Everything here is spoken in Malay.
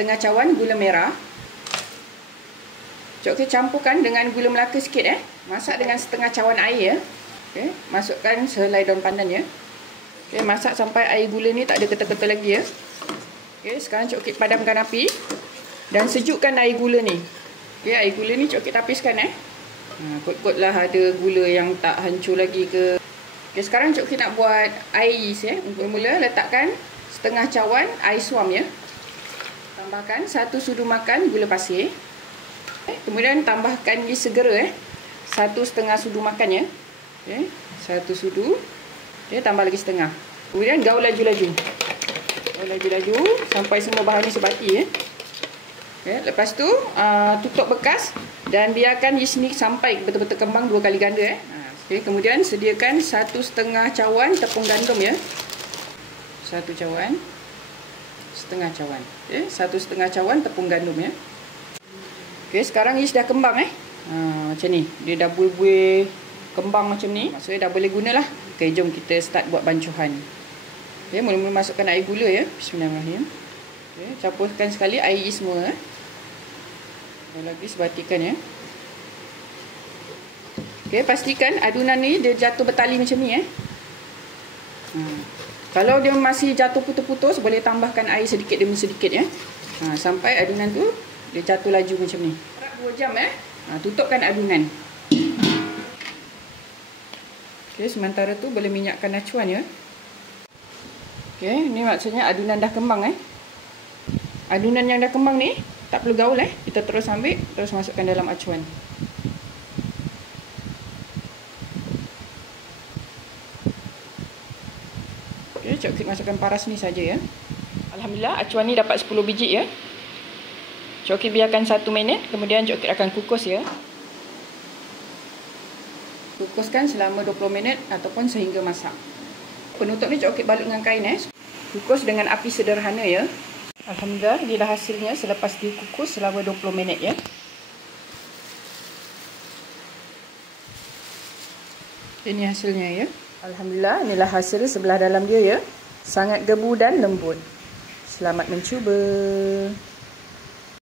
setengah cawan gula merah. Okey, campurkan dengan gula Melaka sikit Masak dengan setengah cawan air Okey, masukkan sehelai daun pandan Okey, masak sampai air gula ni tak ada ketul-ketul lagi Okey, sekarang Cik Okey padamkan api dan sejukkan air gula ni. Okey, air gula ni Cik Okey tapiskan kot-kotlah ada gula yang tak hancur lagi ke. Okey, sekarang Cik Okey nak buat air yeast Mula-mula letakkan setengah cawan air suam Tambahkan 1 sudu makan gula pasir. Kemudian tambahkan yeast segera 1,5 sudu makan Okey, 1 sudu. Okey, tambah lagi setengah. Kemudian gaul laju-laju. Gaul laju-laju sampai semua bahan ni sebati Okey, lepas tu tutup bekas dan biarkan yeast ni sampai betul-betul kembang 2 kali ganda Okey, kemudian sediakan 1,5 cawan tepung gandum 1 cawan, setengah cawan. Okey, 1,5 cawan tepung gandum Okey, sekarang yeast dah kembang macam ni. Dia dah buih-buih kembang macam ni. Maksudnya dah boleh gunalah. Okey, jom kita start buat bancuhan. Okey, mula-mula masukkan air gula Bismillahirrahmanirrahim. Okey, campurkan sekali air yeast semua Dan lagi sebatikan Okey, pastikan adunan ni dia jatuh bertali macam ni Kalau dia masih jatuh putus-putus, boleh tambahkan air sedikit demi sedikit sampai adunan tu dia jatuh laju macam ni. 2 jam tutupkan adunan. Okey, sementara tu boleh minyakkan acuan Okey, ni maksudnya adunan dah kembang Adunan yang dah kembang ni tak perlu gaul kita terus ambil, terus masukkan dalam acuan. Okey, Cik Okey masukkan paras ni saja Alhamdulillah, acuan ni dapat 10 biji Cik Okey biarkan 1 minit, kemudian Cik Okey akan kukus Kukuskan selama 20 minit ataupun sehingga masak. Penutup ni Cik Okey balut dengan kain Kukus dengan api sederhana Alhamdulillah, inilah hasilnya selepas dikukus selama 20 minit Ini hasilnya Alhamdulillah, inilah hasil sebelah dalam dia Sangat gebu dan lembut. Selamat mencuba.